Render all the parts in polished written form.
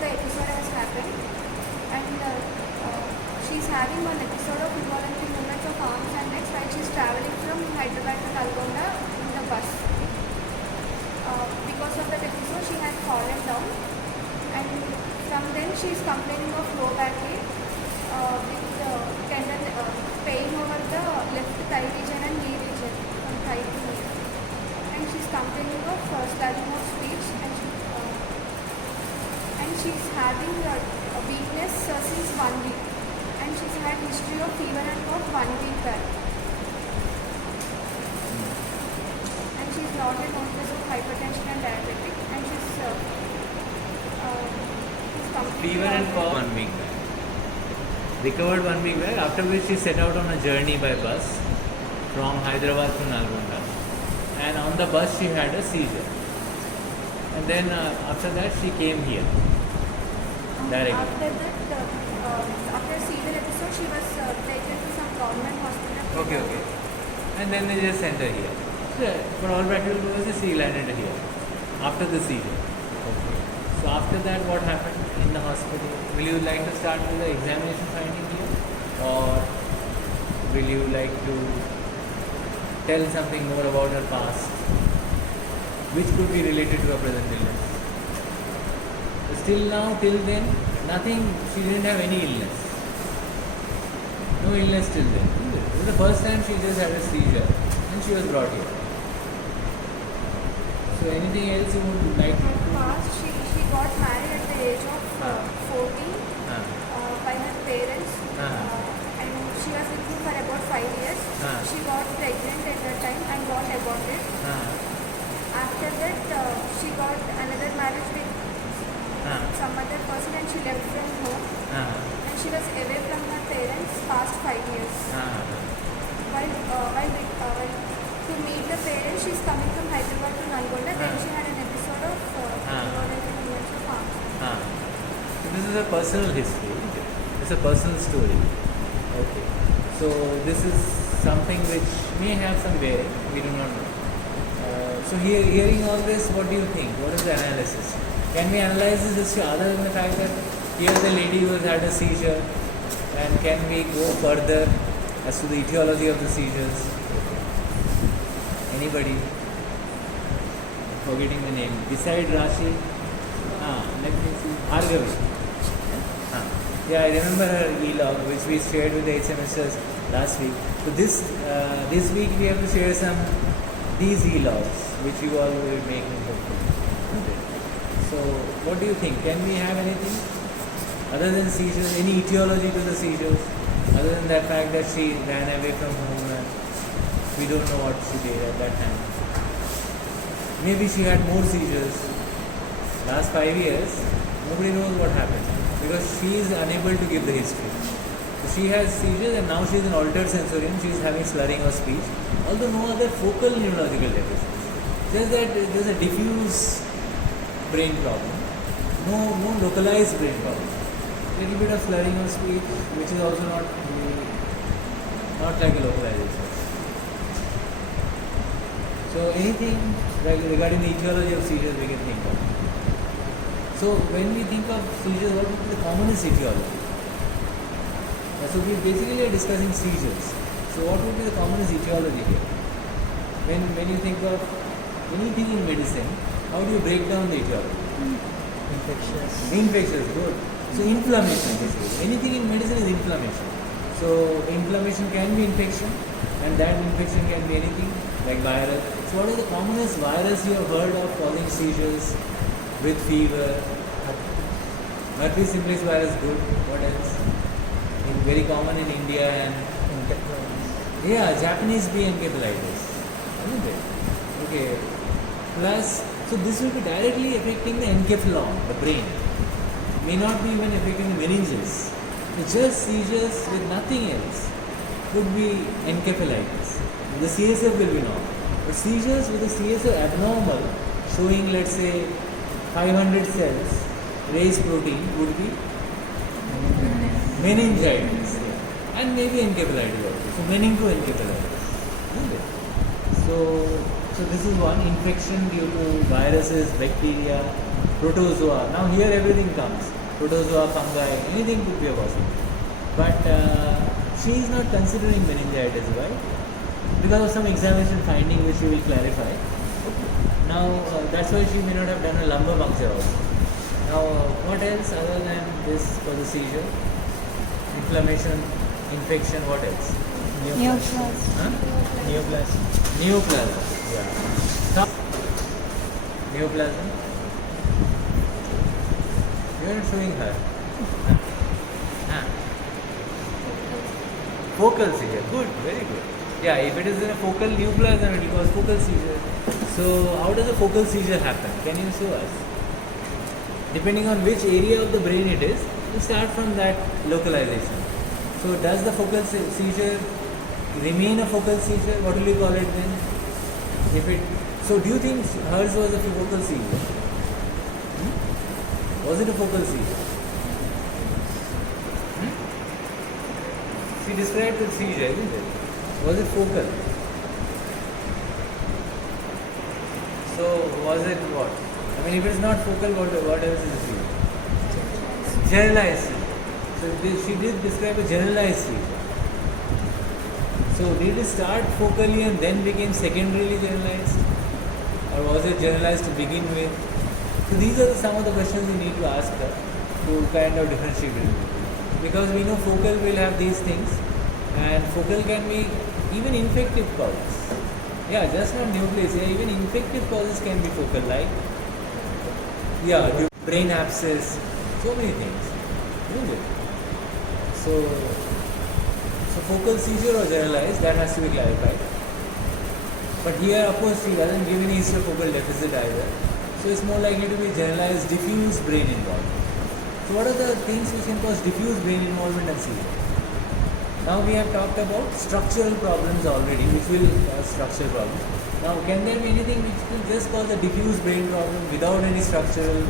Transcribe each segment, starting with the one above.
the episode has happened, and she's having one episode of involuntary movements of arms and legs while she's traveling from Hyderabad to Nalgonda in the bus. Because of that episode, she had fallen down, and from then she is complaining of low back pain with tendon pain over the left thigh region and knee region from thigh to knee. And she's complaining of slurring of speech, and she's having a weakness since 1 week, and she's had history of fever and cough 1 week back. And she's not at known cause of hypertension and diabetic, and she's completely Fever and cough 1 week back. Recovered 1 week back, after which she set out on a journey by bus from Hyderabad to Nalgonda. And on the bus she had a seizure. And then after that she came here. Directly. After that, after a seizure episode, she was taken to some government hospital. Okay. And then they just sent her here. So for all practical purposes, she landed here after the seizure. Okay. So after that, what happened in the hospital? Will you like to start with the examination finding here, or will you like to tell something more about her past, which could be related to her present illness? Still now, till then, nothing, she didn't have any illness. No illness till then. This is the first time she just had a seizure and she was brought here. So anything else you would like to Her past, she got married at the age of 14 by her parents, and she was with him for about 5 years. She got pregnant at that time and got aborted. After that, she got another marriage with some other person, and she left from home, and she was away from her parents past 5 years. While to meet the parents, she's coming from Hyderabad to Nalgonda. Then she had an episode of involuntary movements of arms. So this is a personal history. It's a personal story. Okay. So this is something which may have some bearing. We do not know. So hearing all this, what do you think? What is the analysis? Can we analyze this issue other than the fact that here the lady who has had a seizure, and can we go further as to the etiology of the seizures? Anybody? Forgetting the name. Beside Rashi? Let me see. Bhargavi. Yeah, I remember her e-log which we shared with the HMSers last week. So this week we have to share these e-logs which you all will make in hopefully. So what do you think? Can we have anything other than seizures? Any etiology to the seizures? Other than that fact that she ran away from home and we don't know what she did at that time. Maybe she had more seizures. Last 5 years, nobody knows what happened because she is unable to give the history. So she has seizures and now she is an altered sensorium. She is having slurring of speech, although no other focal neurological deficits. Just that there is a diffuse brain problem, no localized brain problem. Little bit of slurring of speech, which is also not like a localization. So anything regarding the etiology of seizures we can think of. So when we think of seizures, what would be the commonest etiology? So we basically are discussing seizures. So what would be the commonest etiology here? When you think of anything in medicine, how do you break down the etiology? Infectious, good. So inflammation basically. Anything in medicine is inflammation. So inflammation can be infection, and that infection can be anything like viral. So what is the commonest virus you have heard of causing seizures with fever? Herpes simplex virus, good. What else? Very common in India and Japanese bee encephalitis, isn't it? Okay. Plus, so this will be directly affecting the encephalon, the brain. May not be even affecting the meninges. It's just seizures with nothing else. Could be encephalitis. The CSF will be normal. But seizures with the CSF abnormal, showing let's say 500 cells, raised protein, would be meningitis. And maybe encephalitis also. So meningoencephalitis. Isn't it? So this is one, infection due to viruses, bacteria, protozoa. Now here everything comes. Protozoa, fungi, anything could be a possibility. But she is not considering meningitis. Why? Because of some examination finding which we will clarify. Now that's why she may not have done a lumbar puncture also. Now what else other than this for the seizure? Inflammation, infection, what else? Neoplasm. Huh? Neoplasm. Neoplasm. Yeah. Neoplasm. You are showing her. Huh. Focal seizure. Good. Very good. Yeah. If it is in a focal neoplasm, it will cause focal seizure. So how does a focal seizure happen? Can you show us? Depending on which area of the brain it is, you start from that localization. So does the focal seizure remain a focal seizure? What will you call it then? If it so, do you think hers was a focal seizure? Was it a focal seizure? She described the seizure, isn't it? Was it focal? So was it what? I mean, if it is not focal, what else is it? Generalized seizure. So she did describe a generalized seizure. So did it start focally and then became secondarily generalized? Or was it generalized to begin with? So these are some of the questions you need to ask her to kind of differentiate between. Because we know focal will have these things and focal can be even infective causes. Yeah, just not neoplasia, even infective causes can be focal, like brain abscess, so many things, isn't it? So focal seizure or generalized, that has to be clarified. But here, of course, she doesn't give any histofocal deficit either. So it's more likely to be generalized diffuse brain involvement. So what are the things which can cause diffuse brain involvement and seizure? Now we have talked about structural problems already, which will cause structural problems. Now, can there be anything which will just cause a diffuse brain problem without any structural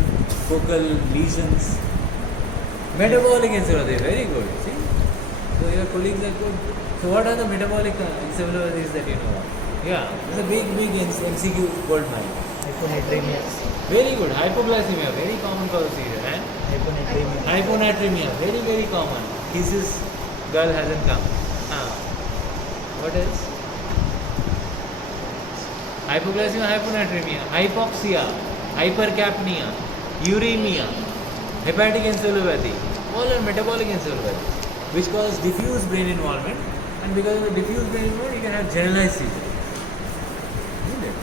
focal lesions? Metabolic encephalopathy, very good. See? So your colleagues are good. So what are the metabolic encephalopathies that you know of? Yeah, it's a big MCQ gold mine. Hyponatremia. Very good. Hypoglycemia, very common cause of seizure. And Hyponatremia. hyponatremia, very common. Thesis girl hasn't come. What else? Hypoglycemia, hyponatremia, hypoxia, hypercapnia, uremia, hepatic encephalopathy. All are metabolic encephalopathy, which cause diffuse brain involvement, and because of the diffuse brain involvement, you can have generalized seizure. Isn't it?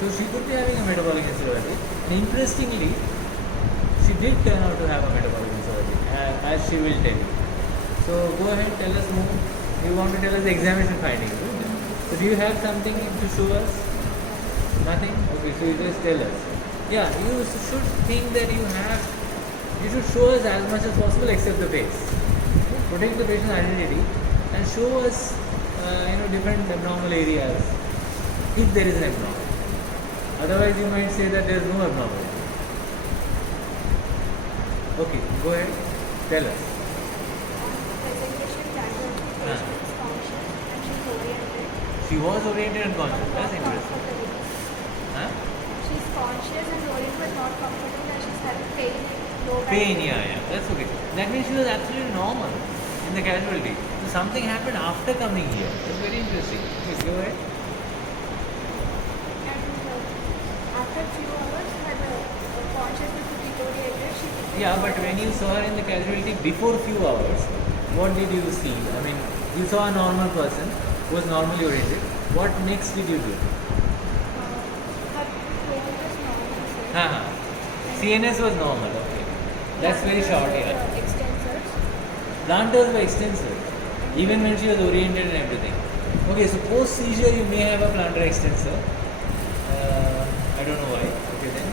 So she could be having a metabolic encephalopathy, and interestingly, she did turn out to have a metabolic encephalopathy, as she will tell you. So go ahead, tell us more. You want to tell us the examination findings, isn't it? So do you have something to show us? Nothing? Okay, so you just tell us. Yeah, you should think that you should show us as much as possible except the face. Protect the patient's identity and show us, different abnormal areas if there is an abnormal. Otherwise, you might say that there is no abnormality. Okay, go ahead. Tell us. Presentation January, patient is conscious and she's oriented. She was oriented and conscious. Not That's interesting. comfortable. Huh? She's conscious and oriented but not comfortable and she's having pain, low back Pain, yeah. That's okay. That means she was absolutely normal in the casualty. So something happened after coming here. That's very interesting. Okay, go ahead. And after few hours, had a consciousness to deteriorated. She Yeah, but when you saw her in the casualty before few hours, what did you see? I mean, you saw a normal person who was normally oriented. What next did you do? her tone was normal. CNS was normal, okay. That's very short, yeah. Extensors. Planters were extensor, even when she was oriented and everything. Okay, so post seizure you may have a plantar extensor. I don't know why. Okay then.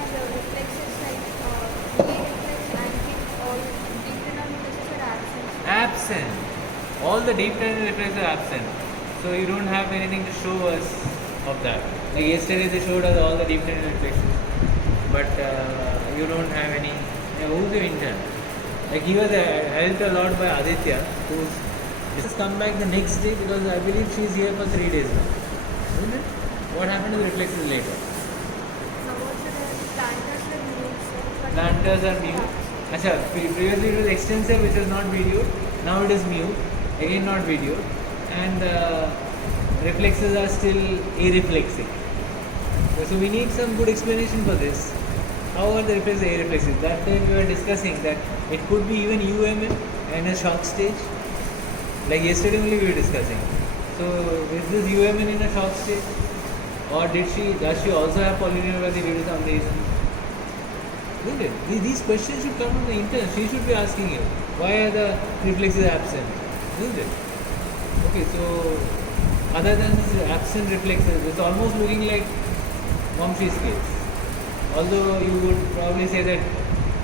And the reflexes like knee reflex and hip, all deep internal reflexes are absent. Absent. All the deep tendon reflexes are absent. So you don't have anything to show us of that. Like yesterday they showed us all the deep tendon reflexes, but you don't have any. Who's your intern? Like he was helped a lot by Aditya, who's just come back the next day because I believe she's here for 3 days now. Isn't it? What happened to the reflexes later? So also the planters planters are mute. Acha, previously it was extensive, which was not video. Now it is mute, again not video, and reflexes are still areflexic. So we need some good explanation for this. How are the reflexes areflexic? That time we were discussing that it could be even UMN in a shock stage. Like yesterday only we were discussing. So is this UMN in a shock stage? Or does she also have polyneuropathy due to some reason? Isn't it? These questions should come from the intern. She should be asking you, why are the reflexes absent? Isn't it? Okay, so other than these absent reflexes, it's almost looking like Vamshi's case. Although you would probably say that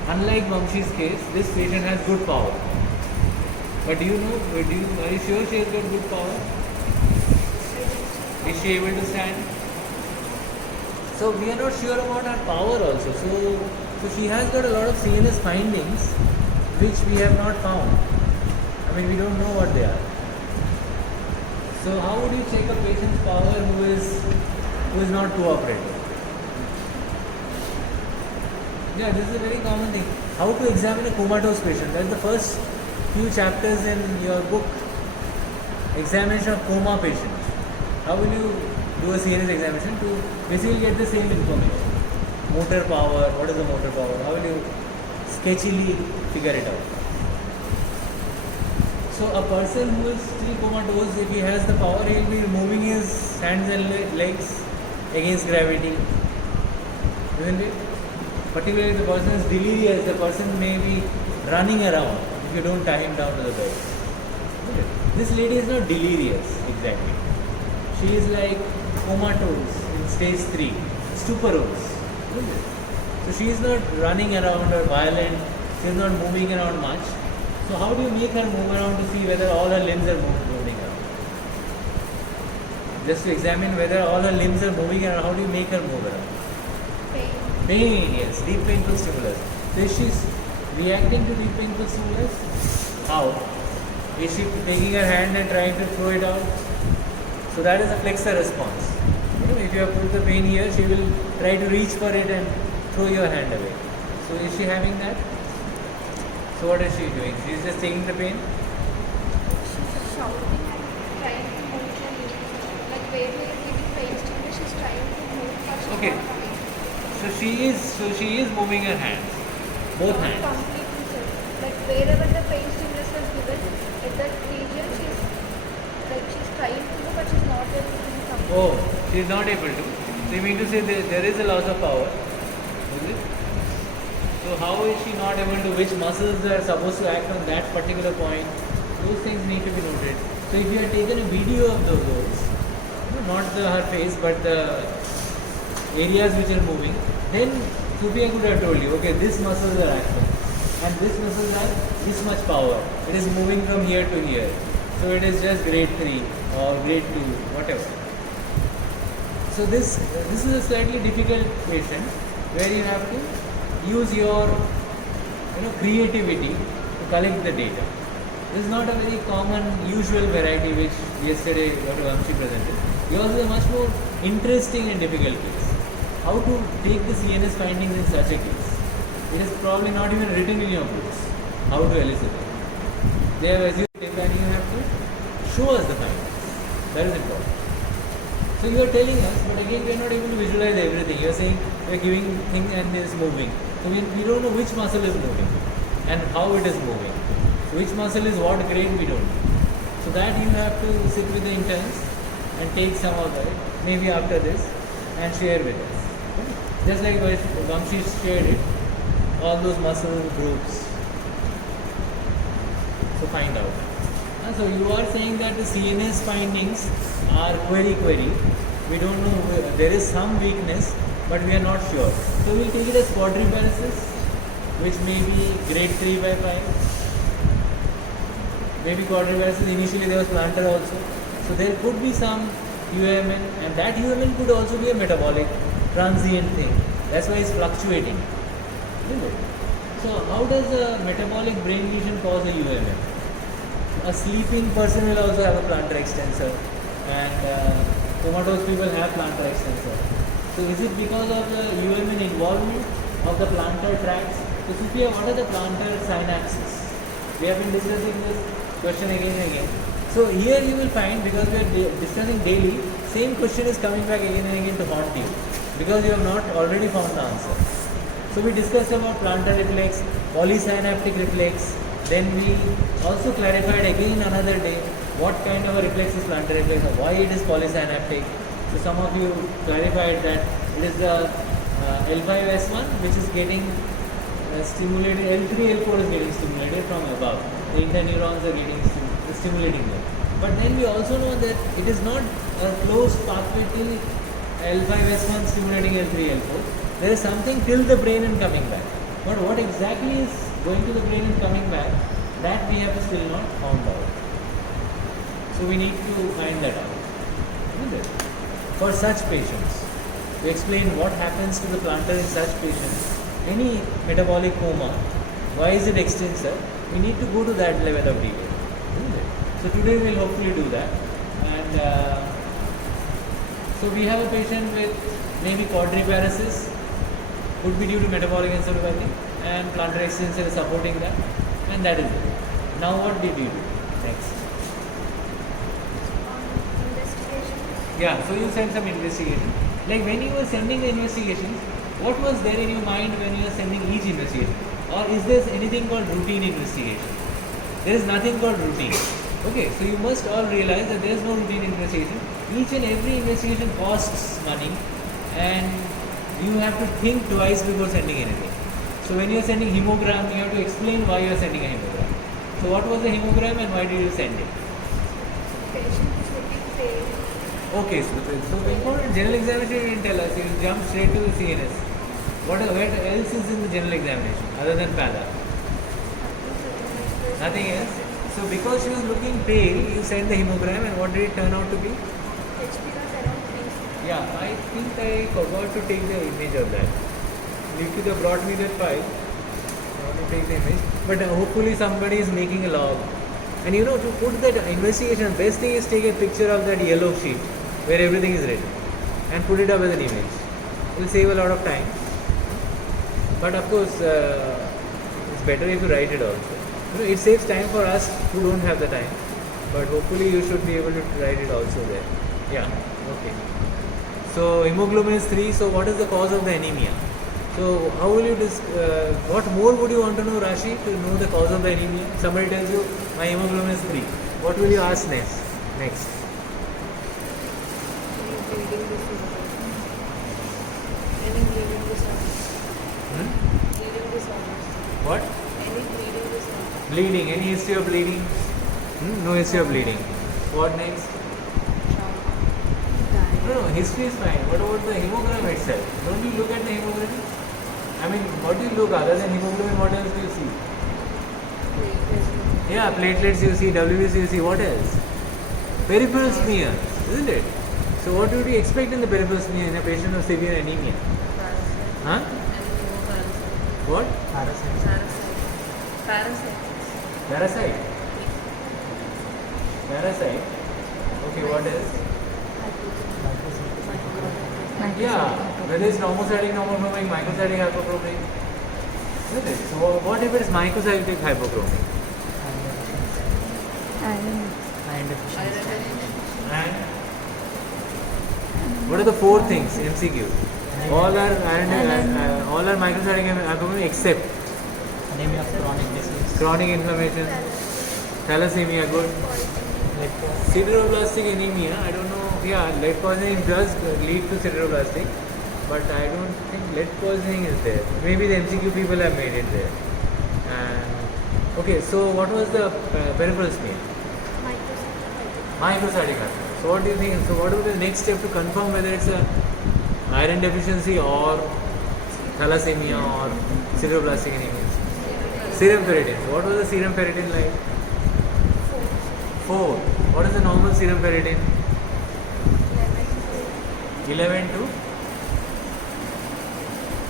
unlike Vamshi's case, this patient has good power. But do you know, are you sure she has got good power? Is she able to stand? So we are not sure about her power also. So she has got a lot of CNS findings which we have not found. I mean, we don't know what they are. So how would you check a patient's power who is not cooperative? Yeah, this is a very common thing. How to examine a comatose patient? That's the first few chapters in your book. Examination of coma patients. How will you do a CNS examination to basically get the same information? Motor power, what is the motor power? How will you sketchily figure it out? So a person who is still comatose, if he has the power, he will be moving his hands and legs against gravity. Isn't it? Particularly if the person is delirious, the person may be running around if you don't tie him down to the bed. This lady is not delirious exactly. She is like comatose in stage 3, stuporose. So she is not running around or violent, she is not moving around much. So how do you make her move around to see whether all her limbs are moving around? Just to examine whether all her limbs are moving around, how do you make her move around? Pain, yes, deep painful stimulus. So is she reacting to deep painful stimulus? How? Is she taking her hand and trying to throw it out? So that is a flexor response. If you have put the pain here, she will try to reach for it and throw your hand away. So is she having that? So what is she doing? She is just taking the pain? She's shouting and trying to move the lips. Like where we are giving pain stimulus, she's trying to move, but she's Okay. not coming. So she is moving her hands, both hands. Completely, sir. Like wherever the pain stimulus was given, at that region, she's trying to do, but she's not able to do something. Oh, she is not able to. So you mean to say there is a loss of power? Is it? So how is she not able to? Which muscles are supposed to act on that particular point? Those things need to be noted. So if you had taken a video of those, not her face, but the areas which are moving, then Sophia could have told you, okay, this muscles are acting, and this muscles have this much power. It is moving from here to here. So it is just grade 3 or grade 2, whatever. So this is a slightly difficult patient where you have to use your creativity to collect the data. This is not a very common, usual variety which yesterday Dr. Vamshi presented. Yours is a much more interesting and difficult case. How to take the CNS findings in such a case? It is probably not even written in your books. How to elicit it? They have assumed it and you have to show us the findings. That is important. So you are telling us, but again we are not able to visualize everything. You are saying we are giving thing and it is moving. So we don't know which muscle is moving and how it is moving. So which muscle is what grade we don't know. So that you have to sit with the interns and take some of that, maybe after this, and share with us. Just like Vamshi shared it, all those muscle groups. So find out. So you are saying that the CNS findings are query. We don't know, there is some weakness, but we are not sure. So we will take it as quadriparesis, which may be grade 3 by 5. Maybe quadriparesis, initially there was plantar also. So there could be some UMN, and that UMN could also be a metabolic transient thing. That's why it's fluctuating. Isn't it? So how does a metabolic brain lesion cause a UMN? A sleeping person will also have a plantar extensor, and comatose people have plantar extensor. So is it because of the UMN involvement, of the plantar tracts. So Supriya, what are the plantar synapses? We have been discussing this question again and again. So here you will find, because we are discussing daily, same question is coming back again and again to haunt you, because you have not already found the answer. So we discussed about plantar reflex, polysynaptic reflex. Then we also clarified again another day what kind of a reflex is plantar reflex and why it is polysynaptic. So some of you clarified that it is the L5S1 which is getting stimulated, L3, L4 is getting stimulated from above. The interneurons are getting stimulating them. But then we also know that it is not a closed pathway till L5S1 stimulating L3, L4. There is something till the brain and coming back. But what exactly is going to the brain and coming back, that we have still not found out. So we need to find that out. Isn't it? For such patients, to explain what happens to the plantar in such patients, any metabolic coma, why is it extensor, we need to go to that level of detail. Isn't it? So today we will hopefully do that. And so we have a patient with maybe quadriparesis, could be due to metabolic encephalopathy, and plantar extensor is supporting that, and that is it. Now what did you do next? Investigation. Yeah, so you sent some investigation. Like when you were sending the investigations, what was there in your mind when you were sending each investigation? Or is there anything called routine investigation? There is nothing called routine. Okay, so you must all realize that there is no routine investigation. Each and every investigation costs money, and you have to think twice before sending anything. So when you are sending hemogram, you have to explain why you are sending a hemogram. So what was the hemogram and why did you send it? Patient is looking pale. Okay, so before general examination you didn't tell us, you jump straight to the CNS. What else is in the general examination other than PALA? Nothing else? So because she was looking pale, you sent the hemogram, and what did it turn out to be? HP was around 3. Yeah, I think I forgot to take the image of that. Nikita brought me that file. I want to take the image. But hopefully somebody is making a log. And you know, to put that investigation, best thing is take a picture of that yellow sheet where everything is written and put it up as an image. It will save a lot of time. But of course, it's better if you write it also. You know, it saves time for us who don't have the time. But hopefully you should be able to write it also there. Yeah, okay. So hemoglobin is 3. So what is the cause of the anemia? So how will you what more would you want to know, Rashi, to know the cause of the anemia? Somebody tells you my hemoglobin is 3. What will you ask next? Any bleeding disorder? Any bleeding disorder? Bleeding disorders? What? Any bleeding disorder? Bleeding. Any history of bleeding? No history of bleeding. What next? Trauma? No, history is fine. What about the hemogram itself? Don't you look at the hemoglobin? I mean, what do you look other than hemoglobin? What else do you see? Platelets? Yeah, platelets you see, WBC you see. What else? Peripheral smear, isn't it? So what would you expect in the peripheral smear in a patient of severe anemia? Parasite? Huh? And no parasite? What? Parasite. Parasite? Parasite. Parasite. Okay, what else? Yeah, whether it's normocytic, normochromic, microcytic, hypochromic. Isn't it? So what if it is microcytic hypochromic? Iron deficiency. And what are the 4 things? MCQ. All are all are microcytic hypochromic except Anemia of chronic disease. chronic inflammation, thalassemia, good. Lead poisoning. Sideroblastic anemia, I don't know. Yeah, lead poisoning does lead to sideroblastic, but I don't think lead poisoning is there. Maybe the MCQ people have made it there. And okay, so what was the peripheral smear? Microcytic hypochromic. So what do you think? So what will be the next step to confirm whether it's a iron deficiency or thalassemia or sideroblastic anemia? Serum ferritin. So what was the serum ferritin like? 4. What is the normal serum ferritin? 11 to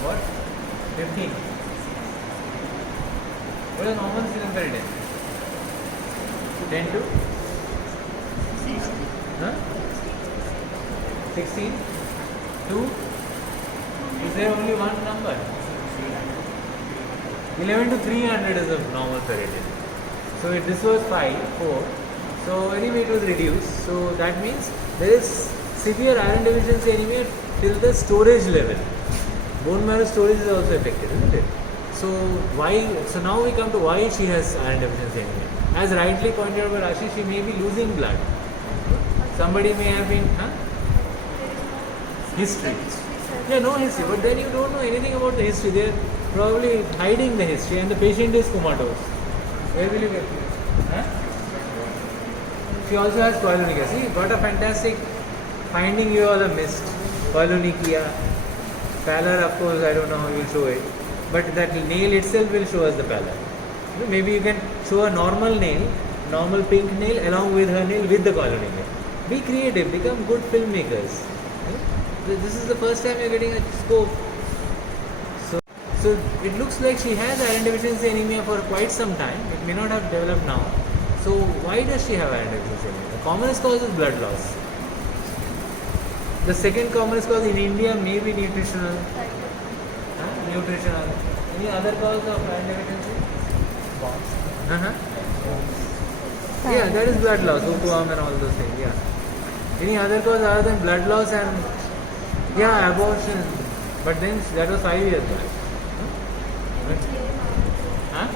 what? 15. What is the normal serum ferritin? 10 to? Huh? 16? 2? Is there only one number? 11 to 300 is a normal ferritin. So if this was 5, 4. So anyway it was reduced. So that means there is severe iron deficiency anemia till the storage level. Bone marrow storage is also affected, isn't it? So why? So now we come to why she has iron deficiency anemia. As rightly pointed out by Rashi, she may be losing blood. Somebody may have been history. Yeah, no history. But then you don't know anything about the history. They are probably hiding the history, and the patient is comatose. Where will you get this? Huh? She also has koilonychia. See, got a fantastic finding you all have missed. Koilonychia, pallor, of course, I don't know how you will show it. But that nail itself will show us the pallor. Maybe you can show a normal nail, normal pink nail along with her nail with the koilonychia. Be creative, become good filmmakers. This is the first time you're getting a scope. So it looks like she has iron deficiency anemia for quite some time. It may not have developed now. So why does she have iron deficiency anemia? The commonest cause is blood loss. The second commonest cause in India may be nutritional. Nutritional. Any other cause of iron deficiency? Uh-huh. Yeah, that is blood loss, hookworm and all those things. Yeah. Any other cause other than blood loss and abortion. But then that was 5 years back. Huh?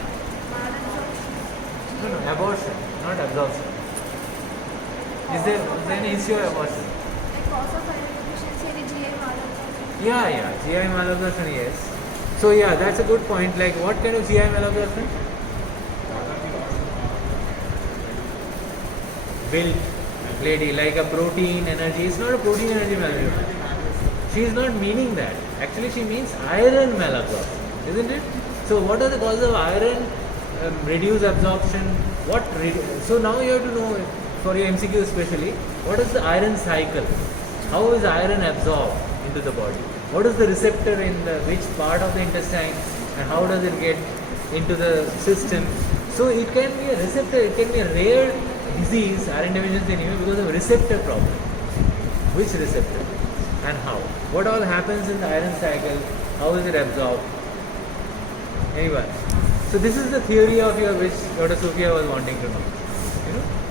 No, abortion, not absorption. Is there any issue of abortion? Cause of iron deficiency and GI malabsorption. Yeah, GI malabsorption, yes. So yeah, that's a good point. Like what kind of GI malabsorption? Built lady, like a protein energy. It's not a protein energy malabsorption. She is not meaning that. Actually, she means iron malabsorption, isn't it? So what are the causes of iron reduced absorption? So now you have to know, for your MCQ especially, what is the iron cycle? How is iron absorbed into the body? What is the receptor in which part of the intestine, and how does it get into the system? So it can be a receptor, it can be a rare disease, iron deficiency anemia, because of a receptor problem. Which receptor and how? What all happens in the iron cycle? How is it absorbed? Anyone? So this is the theory of your which Dr. Sophia was wanting to know.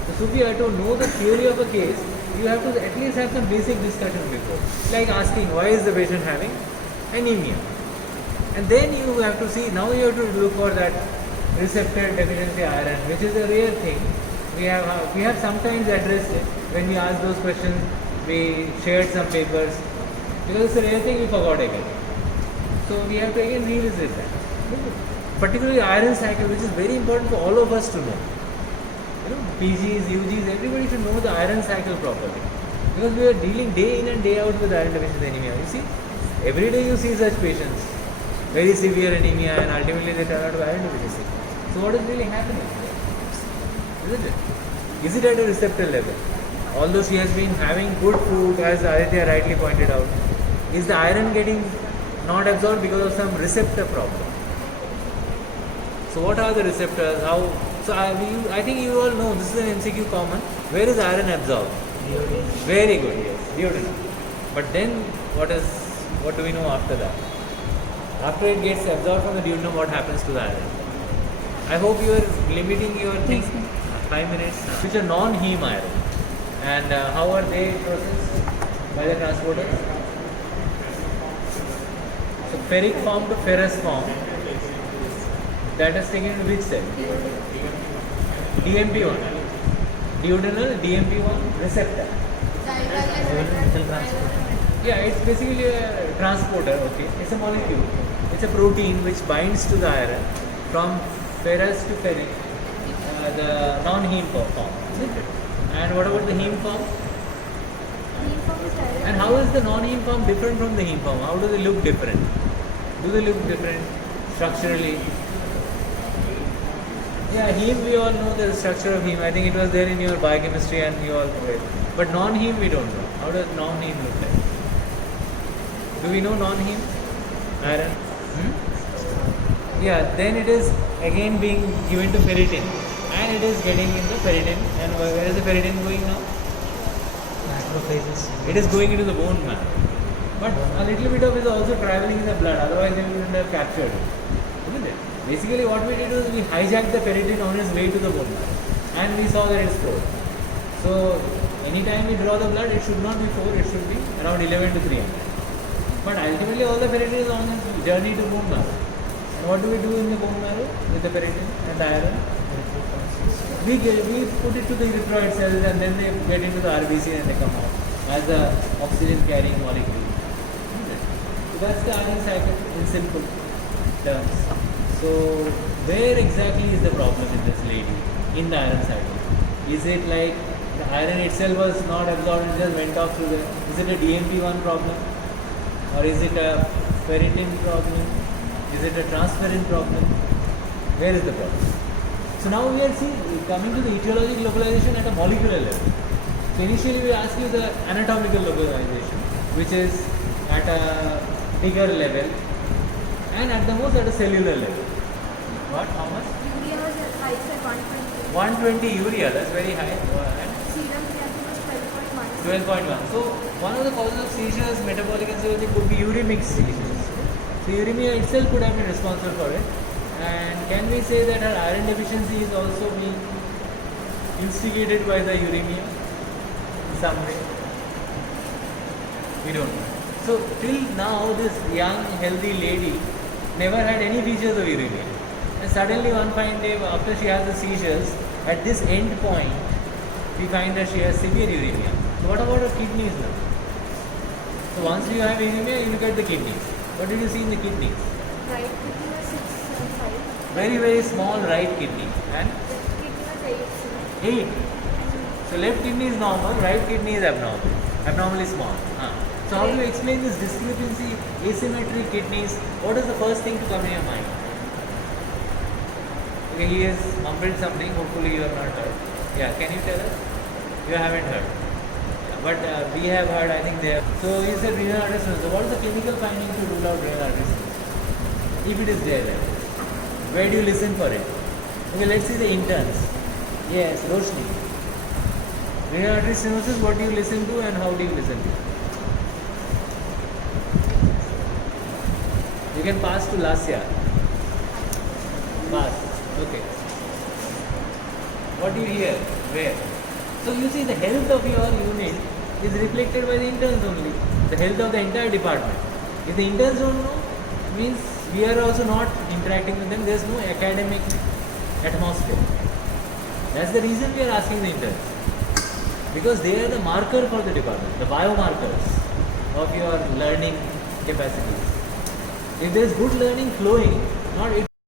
So Sophia, to know the theory of a case, you have to at least have some basic discussion before. Like asking why is the patient having anemia? And then you have to see, now you have to look for that receptor deficiency iron, which is a rare thing. We have sometimes addressed it. When we asked those questions, we shared some papers. Because it's a rare thing, we forgot again. So we have to again revisit that. Particularly iron cycle, which is very important for all of us to know. PGs, UGs, everybody should know the iron cycle properly. Because we are dealing day in and day out with iron deficiency anemia. You see, every day you see such patients, very severe anemia, and ultimately they turn out to iron deficiency. So what is really happening? Isn't it? Is it at a receptor level? Although she has been having good food, as Aditya rightly pointed out, is the iron getting not absorbed because of some receptor problem? So what are the receptors? So I think you all know, this is an MCQ common. Where is iron absorbed? Very good, yes, duodenum. But then what do we know after that? After it gets absorbed from the duodenum, what happens to the iron? I hope you are limiting your thing 5 minutes, which are non-heme iron. And how are they processed by the transporter? So ferric form to ferrous form, that is taken in which cell? DMP1. Duodenal DMP1 receptor. Yeah, it's basically a transporter, okay. It's a molecule. It's a protein which binds to the iron from ferrous to ferric, the non-heme form, isn't it? And what about the heme form? Heme form is direct. And how is the non-heme form different from the heme form? How do they look different? Do they look different structurally? Yeah, heme, we all know the structure of heme. I think it was there in your biochemistry and you all read. But non-heme, we don't know. How does non-heme look like? Do we know non-heme? Iron? Yeah, then it is again being given to ferritin. And it is getting into ferritin. And where is the ferritin going now? Macrophages. It is going into the bone marrow. But a little bit of it is also traveling in the blood. Otherwise, it wouldn't have captured it. Isn't it? Basically, what we did was we hijacked the ferritin on its way to the bone marrow, and we saw that it's 4. So, anytime we draw the blood, it should not be 4, it should be around 11 to 300. But ultimately, all the ferritin is on its journey to bone marrow. And what do we do in the bone marrow with the ferritin and the iron? We put it to the erythroid cells, and then they get into the RBC and they come out as a oxygen carrying molecule. So that's the iron cycle in simple terms. So where exactly is the problem in this lady in the iron cycle? Is it like the iron itself was not absorbed and just went off through the? Is it a DMP1 problem, or is it a ferritin problem? Is it a transferrin problem? Where is the problem? So now we are coming to the etiologic localization at a molecular level. So initially we ask you the anatomical localization, which is at a bigger level and at the most at a cellular level. What? How much? Urea was high at 120. 120 urea, that's very high. And Serum creatinine was 12.1. 12.1. So one of the causes of seizures, metabolic encephalopathy, could be uremic seizures. So uremia itself could have been responsible for it. And can we say that her iron deficiency is also being instigated by the uremia in some way? We don't know. So till now, this young healthy lady never had any features of uremia. And suddenly one fine day, after she has the seizures, at this end point, we find that she has severe uremia. So what about her kidneys now? So once you have uremia, you look at the kidneys. What did you see in the kidneys? Right kidney was 6.5. Very, very small right kidney. And Left kidney was 8. 8. So left kidney is normal, right kidney is abnormal. Abnormally small. So how do you explain this discrepancy, asymmetric kidneys? What is the first thing to come in your mind? Okay, he has mumbled something, hopefully you have not heard. Yeah, can you tell us? You haven't heard. Yeah, but we have heard, I think they have. So he said renal artery stenosis. So what is the clinical finding to rule out renal artery stenosis? If it is there, then where do you listen for it? Okay, let's see the interns. Yes, Roshni. Renal artery stenosis, what do you listen to and how do you listen to? You can pass to Lasya. Pass. Okay. What do you hear? Where? So you see the health of your unit is reflected by the interns only. The health of the entire department. If the interns don't know, means we are also not interacting with them. There is no academic atmosphere. That's the reason we are asking the interns. Because they are the marker for the department, the biomarkers of your learning capacities. If there is good learning flowing, it